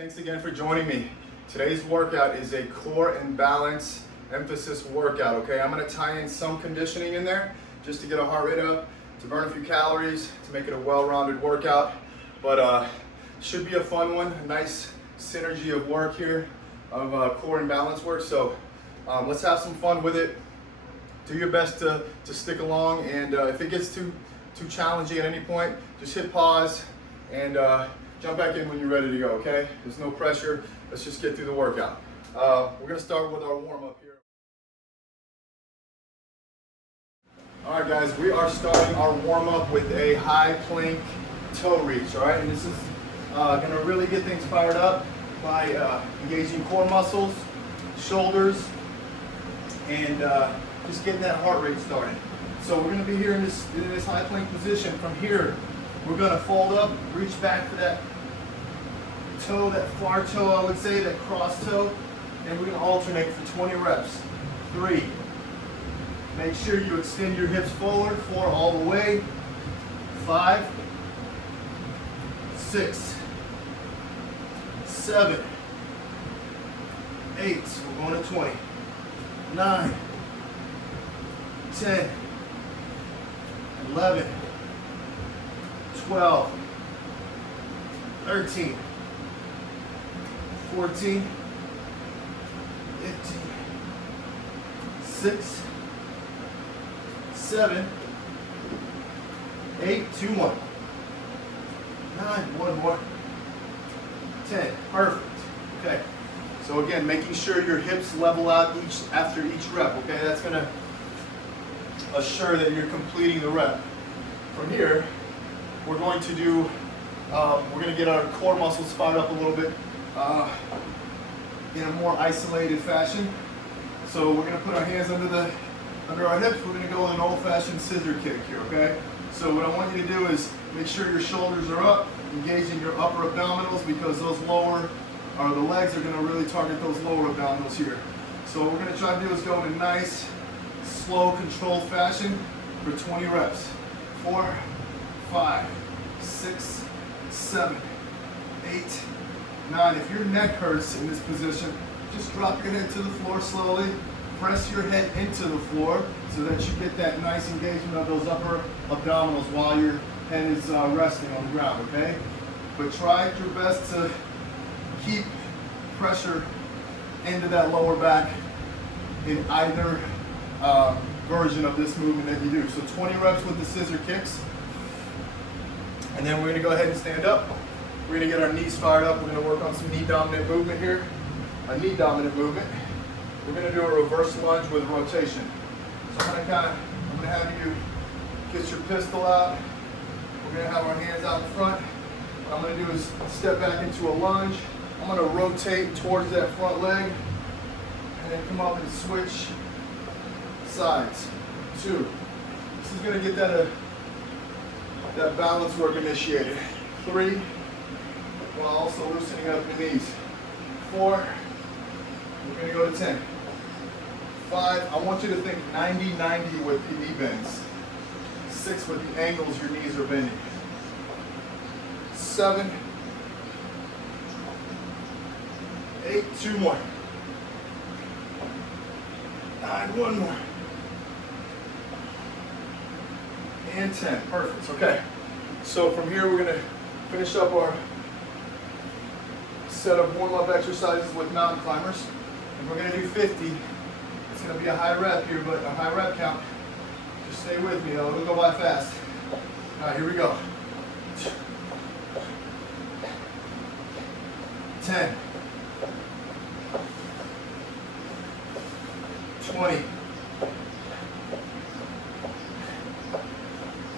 Thanks again for joining me. Today's workout is a core and balance emphasis workout, okay? I'm gonna tie in some conditioning in there just to get a heart rate up, to burn a few calories, to make it a well-rounded workout. But should be a fun one, a nice synergy of work here, of core and balance work. So let's have some fun with it. Do your best to stick along, and if it gets too challenging at any point, just hit pause and jump back in when you're ready to go, okay? There's no pressure. Let's just get through the workout. We're gonna start with our warm-up here. All right, guys, we are starting our warm-up with a high plank toe reach, all right? And this is gonna really get things fired up by engaging core muscles, shoulders, and just getting that heart rate started. So we're gonna be here in this high plank position. From here, we're gonna fold up, reach back for that toe, that far toe, I would say, that cross toe, and we're gonna alternate for 20 reps. 3. Make sure you extend your hips forward. 4, all the way. 5, 6, 7, 8, we're going to 20. 9, 10, 11, 12, 13, 14, 15, 6, 7, 8, 2 more, 9, 1 more, 10. Perfect. Okay. So again, making sure your hips level out after each rep. Okay, that's gonna assure that you're completing the rep. From here, we're going to do. We're going to get our core muscles fired up a little bit in a more isolated fashion. So we're going to put our hands under our hips. We're going to go with an old-fashioned scissor kick here, okay? So what I want you to do is make sure your shoulders are up, engaging your upper abdominals, because the legs are going to really target those lower abdominals here. So what we're going to try to do is go in a nice, slow, controlled fashion for 20 reps. 4, 5, 6, 7, 8, 9. If your neck hurts in this position, just drop your head to the floor slowly. Press your head into the floor so that you get that nice engagement of those upper abdominals while your head is resting on the ground, okay? But try your best to keep pressure into that lower back in either version of this movement that you do. So 20 reps with the scissor kicks. And then we're gonna go ahead and stand up. We're gonna get our knees fired up. We're gonna work on some knee dominant movement here. A knee dominant movement. We're gonna do a reverse lunge with rotation. So I'm gonna have you get your pistol out. We're gonna have our hands out in front. What I'm gonna do is step back into a lunge. I'm gonna rotate towards that front leg and then come up and switch sides. 2. This is gonna get that balance work initiated. 3, while also loosening up the knees. 4, we're gonna go to 10. 5, I want you to think 90-90 with the knee bends. 6, with the angles your knees are bending. 7, 8, 2 more. 9, 1 more. And 10, perfect, okay. So from here, we're gonna finish up our set of warm-up exercises with mountain climbers. And we're gonna do 50. It's gonna be a high rep here, but a high rep count. Just stay with me, it'll go by fast. All right, here we go. 10. 20.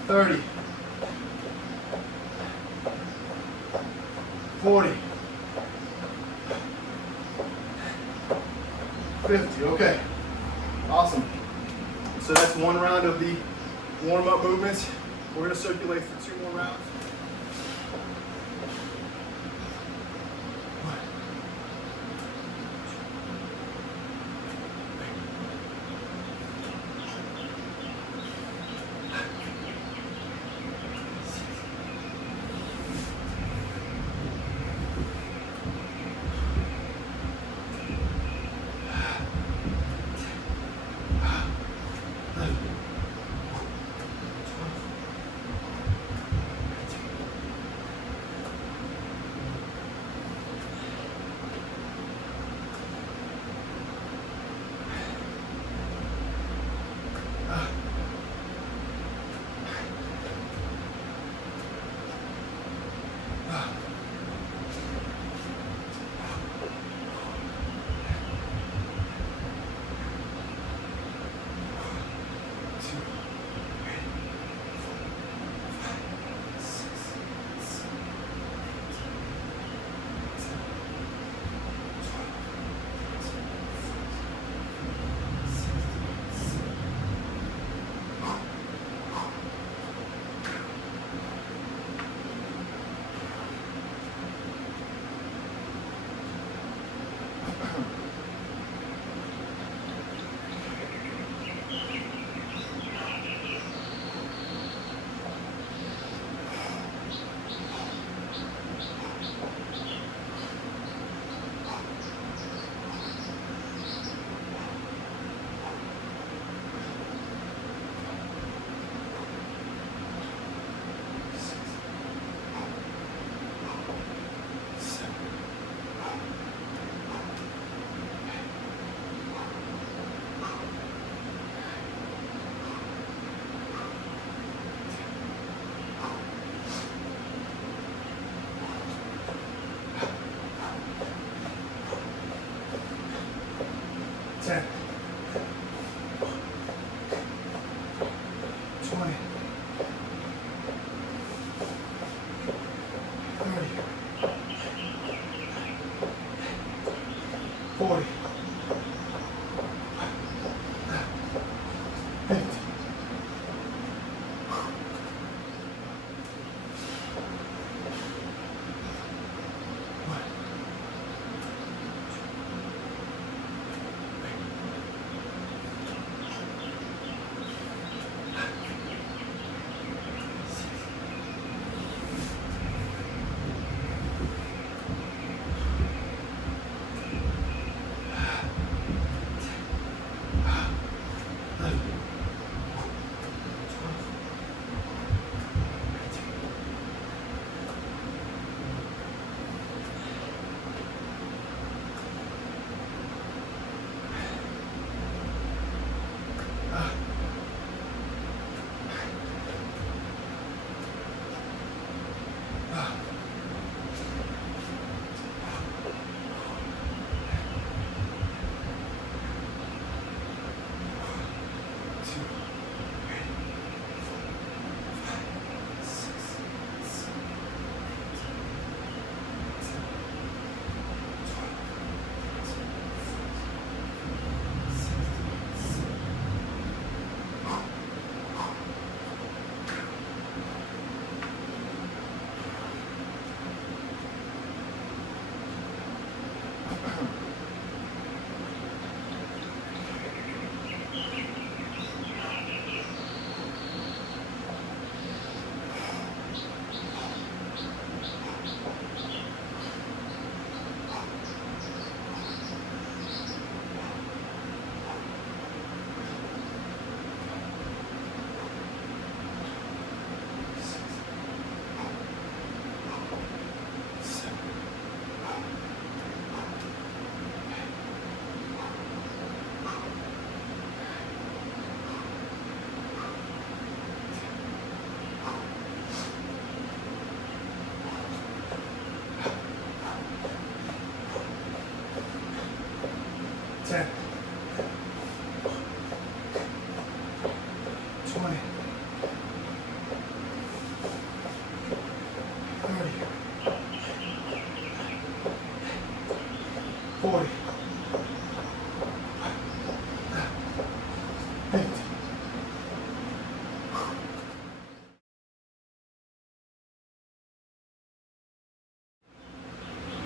30, 40, 50, okay, awesome. So that's one round of the warm-up movements. We're gonna circulate for 2 more rounds. 10, 20, 30, 40, 50.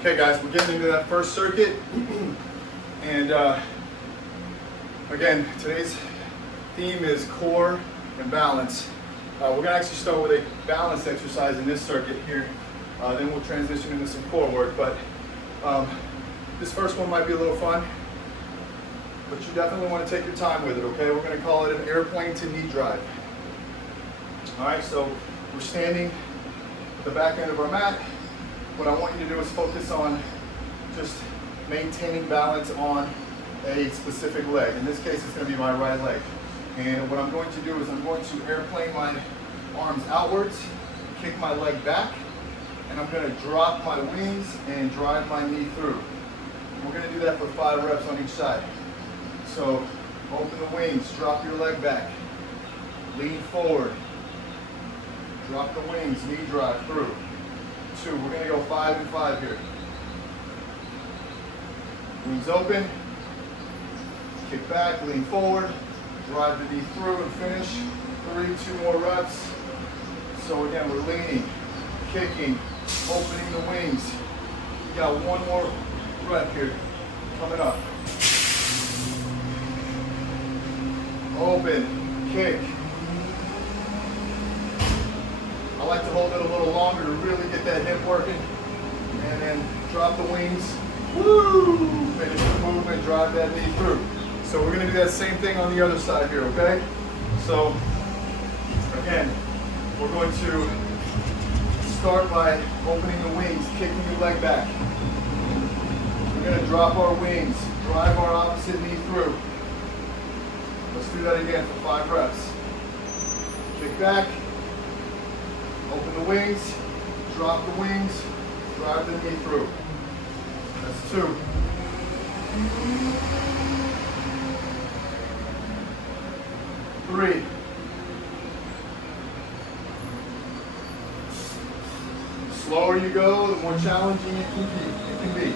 Okay guys, we're getting into that first circuit. And again, today's theme is core and balance. We're gonna actually start with a balance exercise in this circuit here. Then we'll transition into some core work. But this first one might be a little fun. but you definitely want to take your time with it, okay? We're going to call it an airplane to knee drive. All right, so we're standing at the back end of our mat. What I want you to do is focus on just maintaining balance on a specific leg. In this case, it's going to be my right leg. And what I'm going to do is I'm going to airplane my arms outwards, kick my leg back, and I'm going to drop my wings and drive my knee through. We're going to do that for 5 reps on each side. So open the wings, drop your leg back, lean forward, drop the wings, knee drive through. 2, we're going to go 5 and 5 here. Wings open, kick back, lean forward, drive the knee through and finish. 3, 2 more reps. So again, we're leaning, kicking, opening the wings. You got 1 more rep here, coming up. Open, kick. I like to hold it a little longer to really get that hip working. And then drop the wings. Woo! Finish the movement, drive that knee through. So we're going to do that same thing on the other side here, okay? So, again, we're going to start by opening the wings, kicking your leg back. We're going to drop our wings, drive our opposite knee through. Let's do that again for 5 reps. Kick back, open the wings, drop the wings, drive the knee through. That's 2. 3. Slower you go, the more challenging it can be.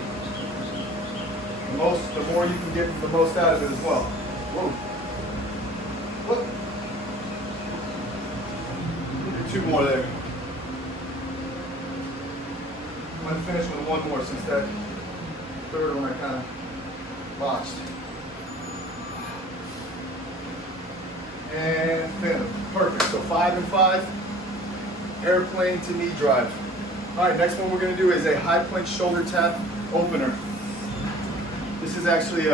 The more you can get the most out of it as well. Whoa. Whoop. Do 2 more there. I'm going to finish with 1 more since that 3rd one I kind of botched. And finish. Perfect. So 5 and 5. Airplane to knee drive. All right, next one we're going to do is a high plank shoulder tap opener. This is actually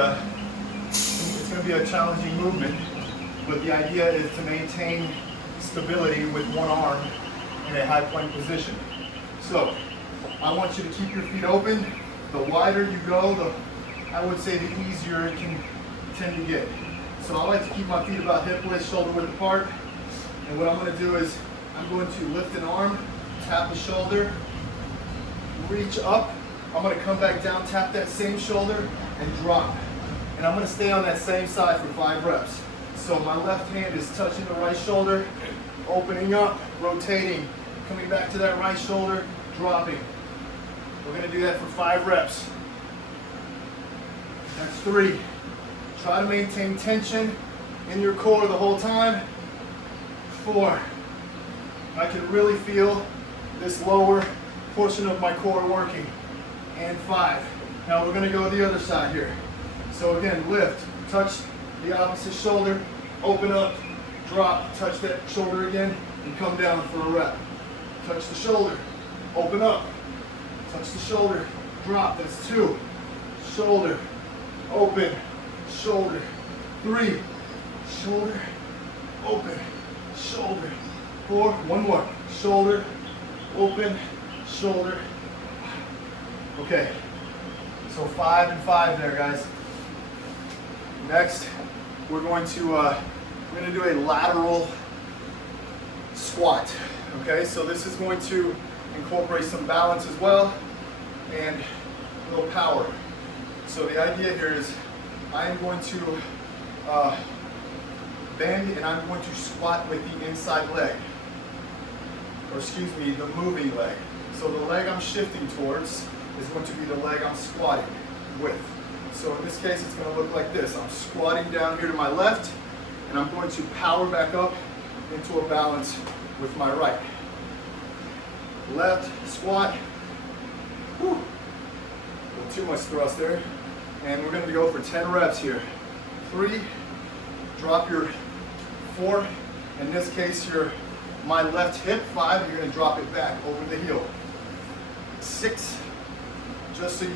it's going to be a challenging movement, but the idea is to maintain stability with 1 arm in a high plank position. So I want you to keep your feet open. The wider you go, I would say the easier it can tend to get. So I like to keep my feet about hip width, shoulder width apart. And what I'm going to do is I'm going to lift an arm, tap the shoulder, reach up. I'm going to come back down, tap that same shoulder, and drop. And I'm going to stay on that same side for 5 reps. So my left hand is touching the right shoulder, opening up, rotating, coming back to that right shoulder, dropping. We're going to do that for 5 reps. That's 3. Try to maintain tension in your core the whole time. 4. I can really feel this lower portion of my core working. And 5. Now we're going to go the other side here. So again, lift, touch the opposite shoulder, open up, drop, touch that shoulder again, and come down for a rep. Touch the shoulder, open up, touch the shoulder, drop. That's 2. Shoulder, open, shoulder. 3. Shoulder, open, shoulder. 4. 1 more. Shoulder, open, shoulder. Okay. So 5 and 5 there, guys. Next, we're going to do a lateral squat. Okay, so this is going to incorporate some balance as well and a little power. So the idea here is I am going to bend and I'm going to squat with the inside leg, or excuse me, the moving leg. So the leg I'm shifting towards is going to be the leg I'm squatting with. So in this case, it's going to look like this. I'm squatting down here to my left, and I'm going to power back up into a balance with my right. Left, squat. Whew. A little too much thrust there. And we're going to go for 10 reps here. 3, drop your 4, in this case, my left hip. 5, you're going to drop it back over the heel. 6, just so you,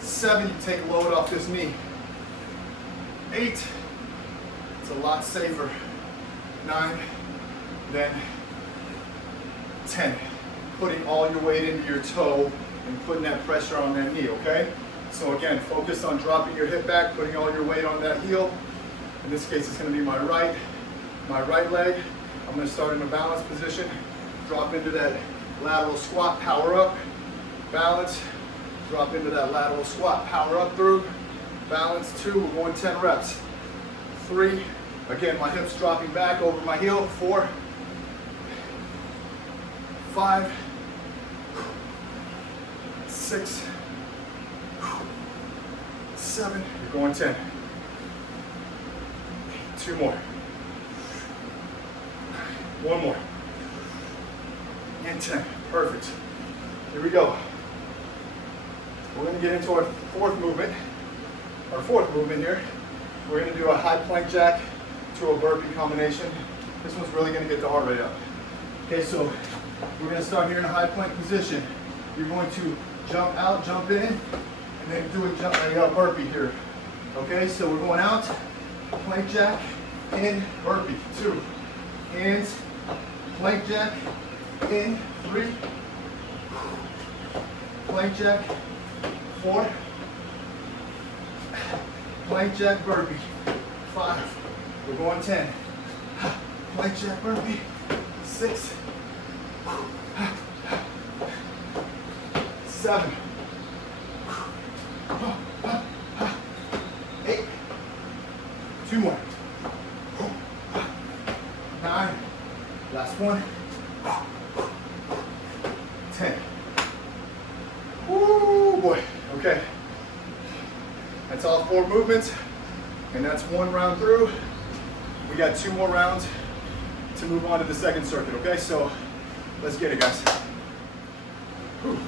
7, you take a load off this knee. 8. It's a lot safer. 9, then 10. Putting all your weight into your toe and putting that pressure on that knee, okay? So again, focus on dropping your hip back, putting all your weight on that heel. In this case, it's gonna be my right leg. I'm gonna start in a balanced position, drop into that lateral squat, power up, balance, drop into that lateral squat, power up through, balance, 2, we're going 10 reps. 3, again, my hips dropping back over my heel, 4, 5, 6, 7, you're going 10. 2 more. 1 more. And 10. Perfect. Here we go. We're going to get into our fourth movement here. We're going to do a high plank jack to a burpee combination. This one's really going to get the heart rate up. Okay, so we're going to start here in a high plank position. You're going to jump out, jump in, and then do a burpee here. Okay, so we're going out, plank jack, in, burpee. 2, hands, plank jack, in, 3, plank jack, 4, plank jack, burpee, 5, we're going 10, plank jack, burpee, 6, 7, 8, 2 more, 9, last one, 10. Woo, boy. Okay. That's all 4 movements, and that's 1 round through. We got 2 more rounds to move on to the second circuit, okay? So let's get it, guys. Whew.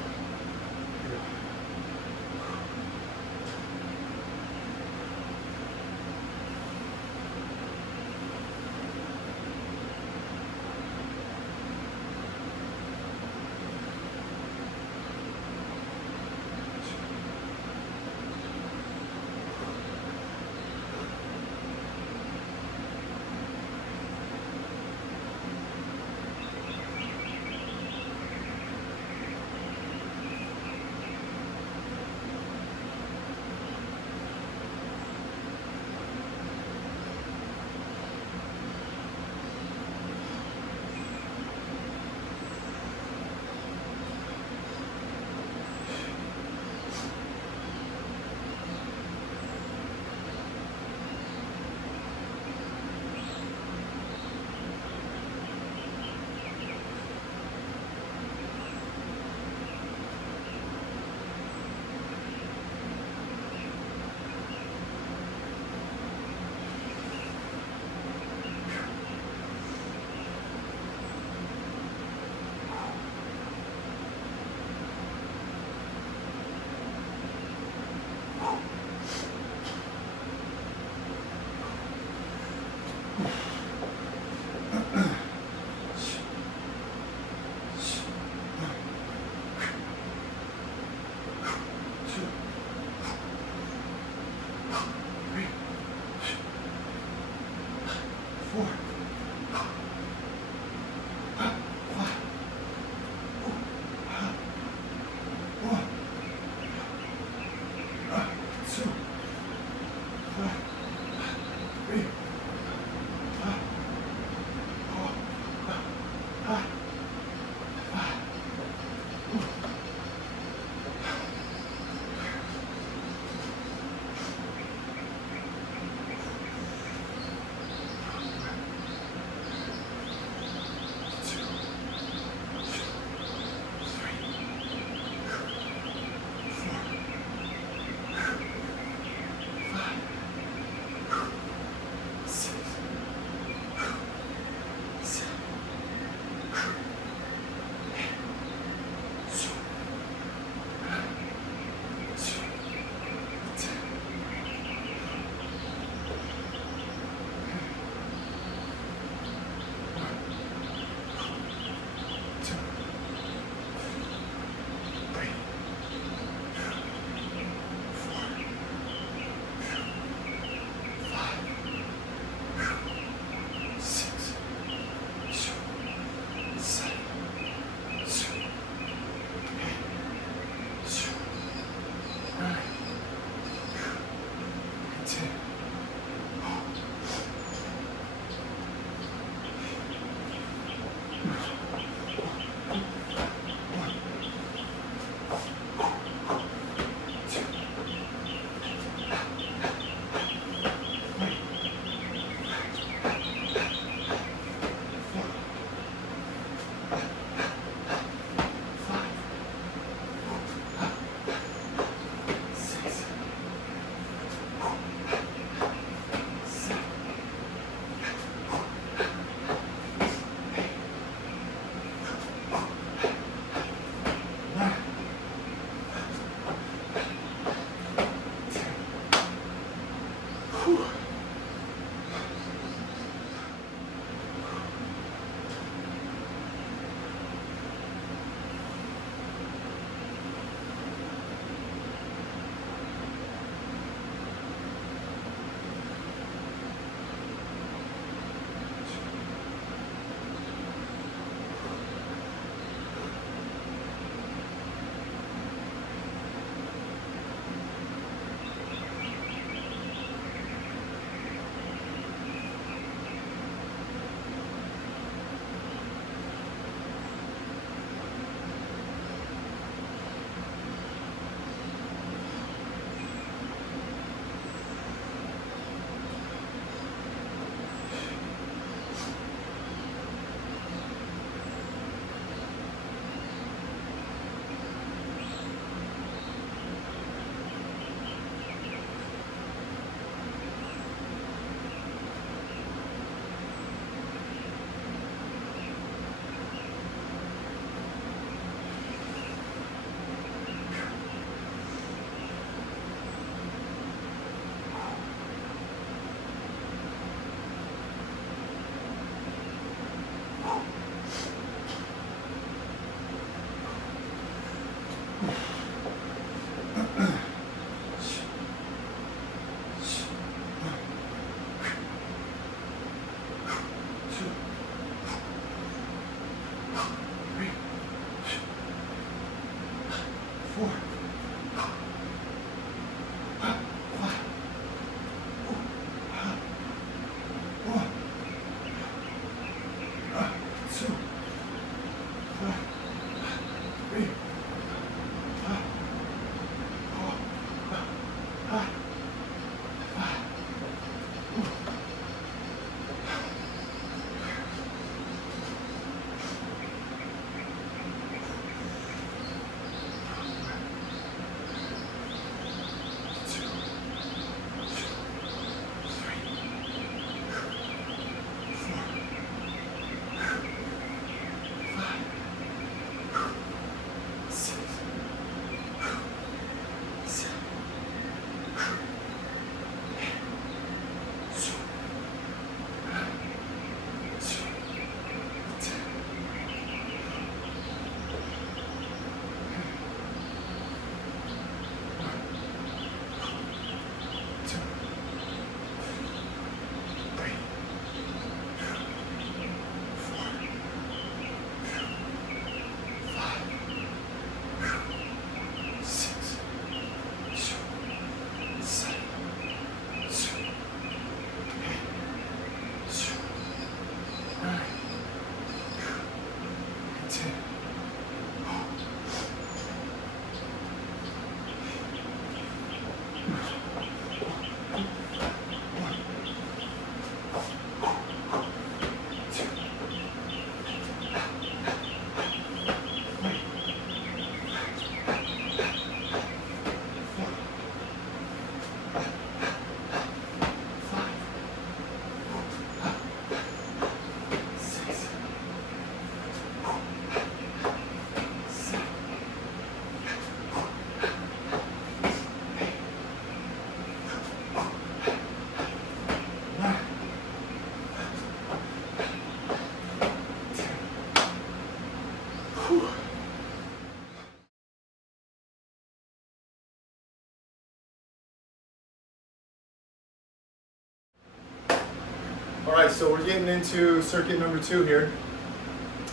All right, so we're getting into circuit number 2 here.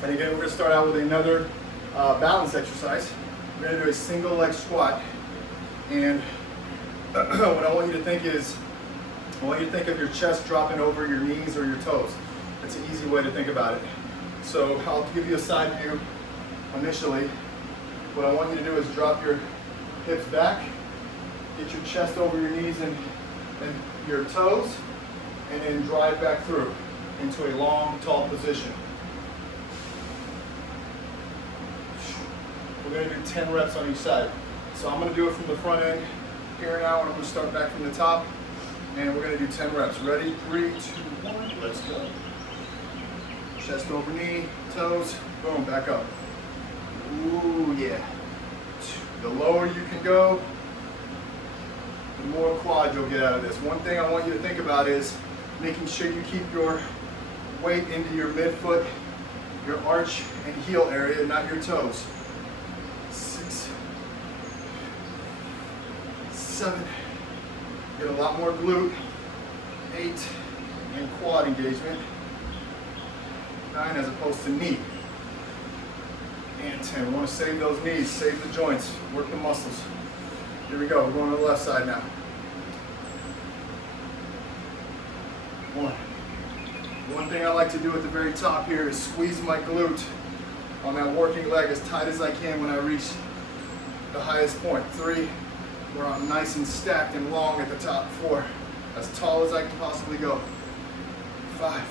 And again, we're going to start out with another balance exercise. We're going to do a single leg squat. And what I want you to think is, I want you to think of your chest dropping over your knees or your toes. That's an easy way to think about it. So I'll give you a side view initially. What I want you to do is drop your hips back, get your chest over your knees and your toes, and then drive back through into a long, tall position. We're going to do 10 reps on each side. So I'm going to do it from the front end here now, and I'm going to start back from the top, and we're going to do 10 reps. Ready? 3, 2, 1, let's go. Chest over knee, toes, boom, back up. Ooh, yeah. The lower you can go, the more quad you'll get out of this. One thing I want you to think about is making sure you keep your weight into your midfoot, your arch and heel area, not your toes. 6, 7, get a lot more glute, 8, and quad engagement, 9 as opposed to knee, and 10. We want to save those knees, save the joints, work the muscles. Here we go, we're going to the left side now. 1. One thing I like to do at the very top here is squeeze my glute on that working leg as tight as I can when I reach the highest point. 3, where I'm nice and stacked and long at the top. 4, as tall as I can possibly go. 5,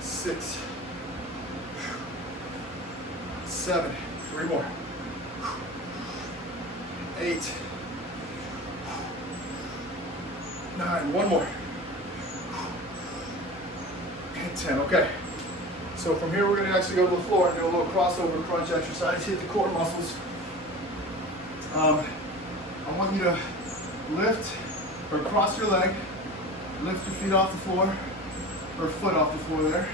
6, 7, 3 more. 8, 9, 1 more. And 10, okay. So from here we're going to actually go to the floor and do a little crossover crunch exercise, hit the core muscles. I want you to lift or cross your leg, lift your feet off the floor, or foot off the floor there.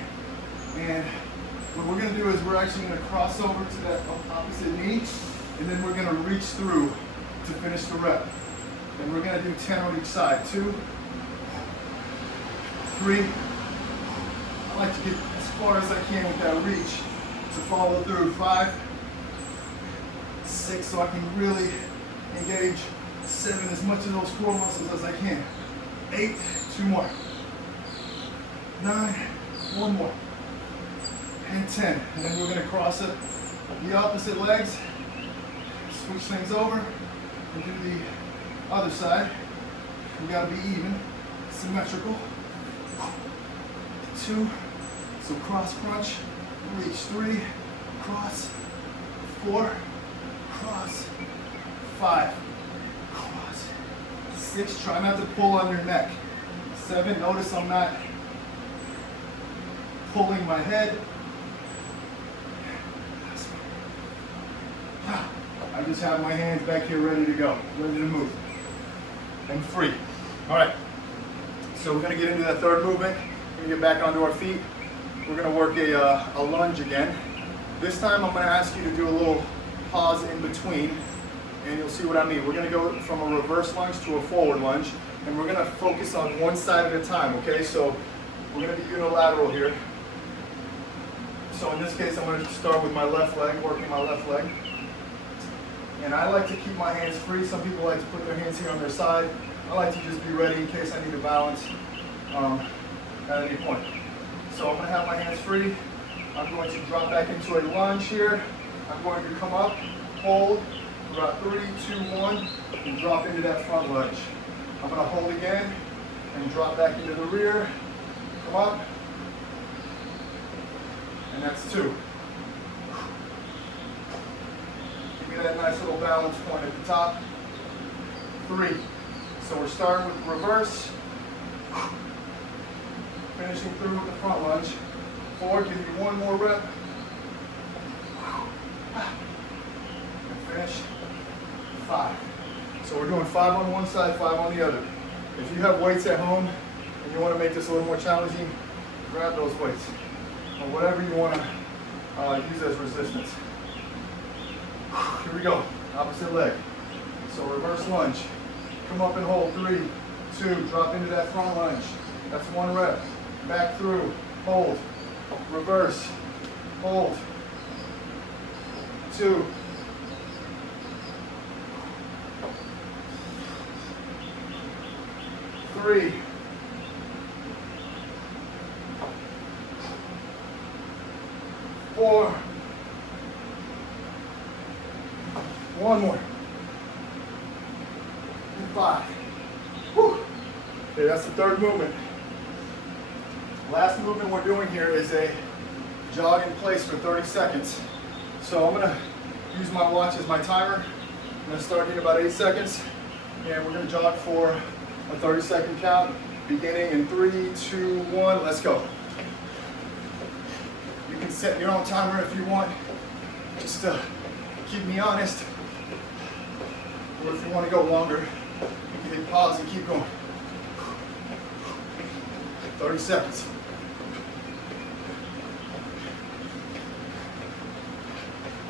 And what we're gonna do is we're actually gonna cross over to that opposite knee, and then we're gonna reach through to finish the rep. And we're gonna do 10 on each side. 2, 3. I like to get as far as I can with that reach to follow through. 5, 6, so I can really engage. 7, as much of those core muscles as I can. 8, 2 more. 9, 1 more. And 10. And then we're gonna cross it the opposite legs, switch things over, and do the other side. We gotta be even, symmetrical. 2, so cross crunch, reach. 3, cross. 4, cross. 5, cross. 6, try not to pull on your neck. 7, notice I'm not pulling my head. I just have my hands back here ready to go, ready to move, and free. All right, so we're gonna get into that third movement. We're gonna get back onto our feet. We're gonna work a lunge again. This time I'm gonna ask you to do a little pause in between, and you'll see what I mean. We're gonna go from a reverse lunge to a forward lunge, and we're gonna focus on one side at a time, okay? So we're gonna be unilateral here. So in this case, I'm gonna start with my left leg, working my left leg. And I like to keep my hands free. Some people like to put their hands here on their side. I like to just be ready in case I need to balance at any point. So I'm gonna have my hands free. I'm going to drop back into a lunge here. I'm going to come up, hold, about 3, 2, 1, and drop into that front lunge. I'm gonna hold again and drop back into the rear, come up, and that's 2. That nice little balance point at the top. 3. So we're starting with reverse, finishing through with the front lunge. 4, give you 1 more rep. And finish. 5. So we're doing 5 on one side, 5 on the other. If you have weights at home and you want to make this a little more challenging, grab those weights or whatever you want to use as resistance. Here we go, opposite leg. So reverse lunge. Come up and hold. 3, 2, drop into that front lunge. That's 1 rep. Back through, hold, reverse, hold. 2. 3. 4. 1 more. And 5. Whew. Okay, that's the third movement. Last movement we're doing here is a jog in place for 30 seconds. So I'm gonna use my watch as my timer. I'm gonna start in about 8 seconds, and we're gonna jog for a 30-second count, beginning in 3, 2, 1, let's go. You can set your own timer if you want, just to keep me honest. Or if you want to go longer, you can hit pause and keep going. 30 seconds.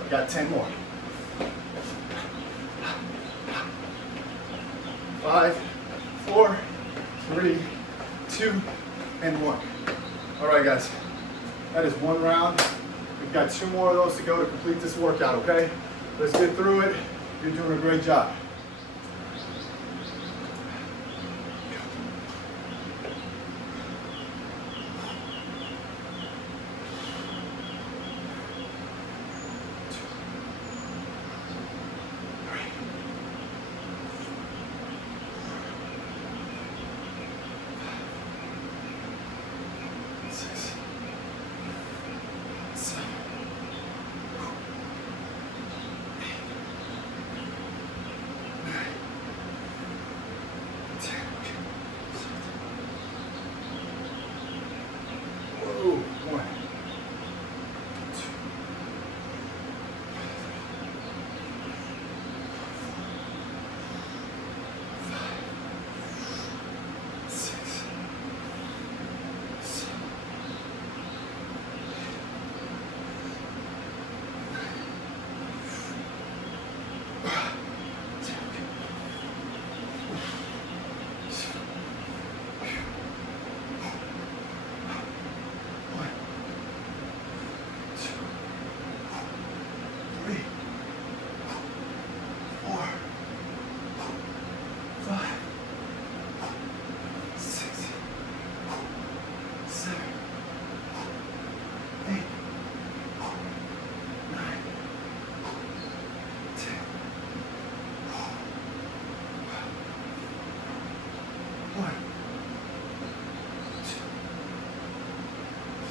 I've got 10 more. 5, 4, 3, 2, and 1. All right, guys. That is 1 round. We've got 2 more of those to go to complete this workout, okay? Let's get through it. You're doing a great job.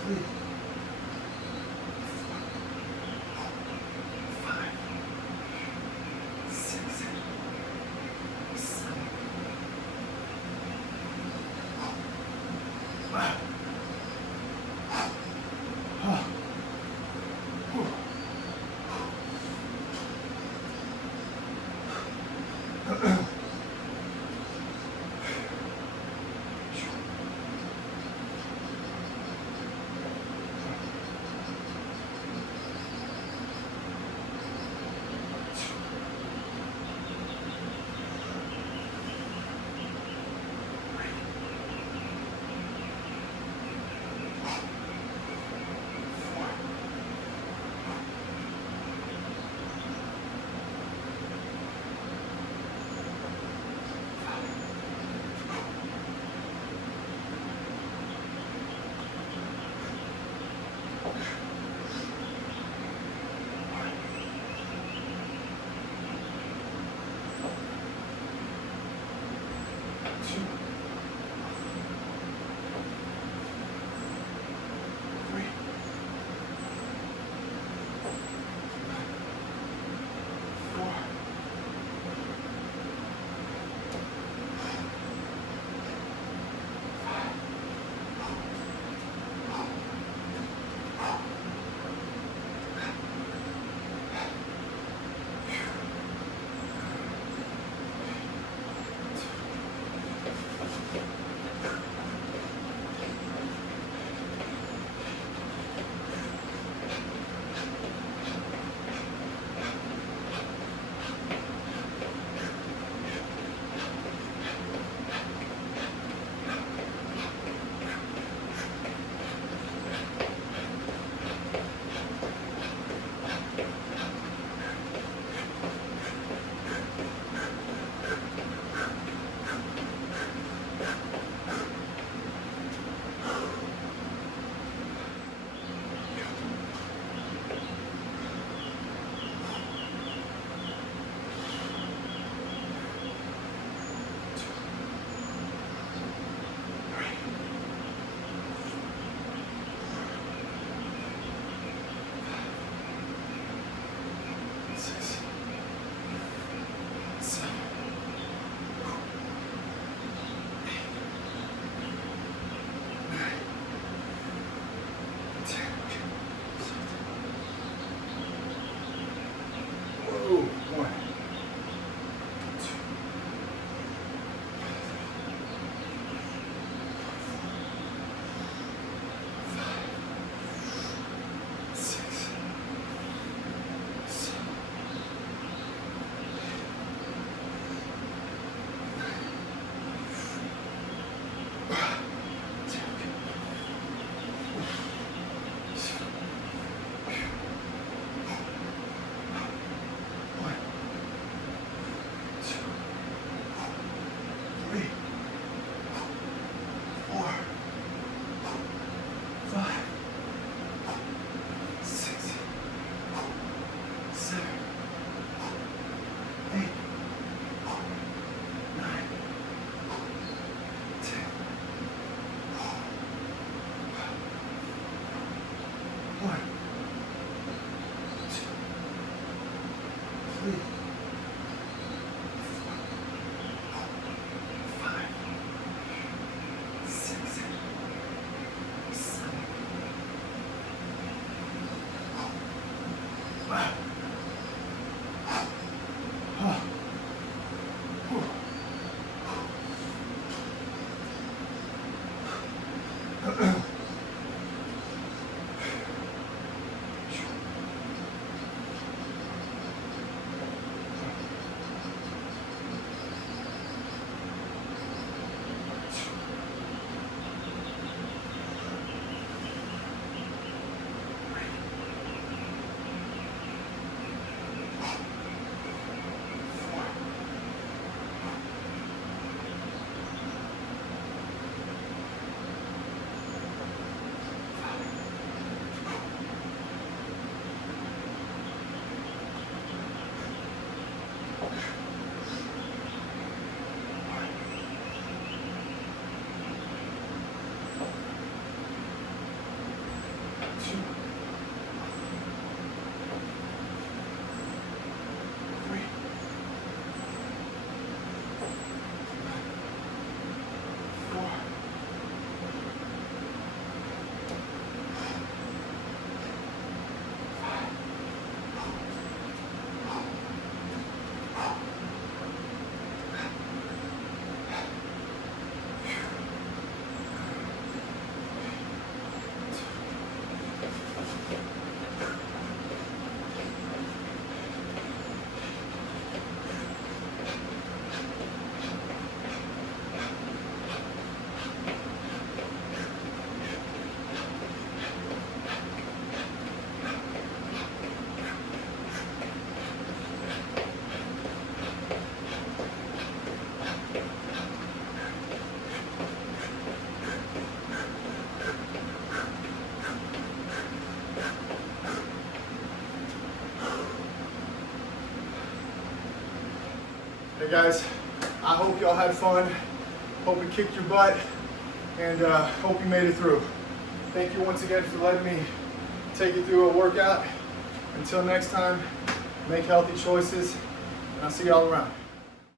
3, 4, 5, 6, 7. Wow. Hey guys, I hope y'all had fun. Hope it kicked your butt, and hope you made it through. Thank you once again for letting me take you through a workout. Until next time, make healthy choices, and I'll see y'all around.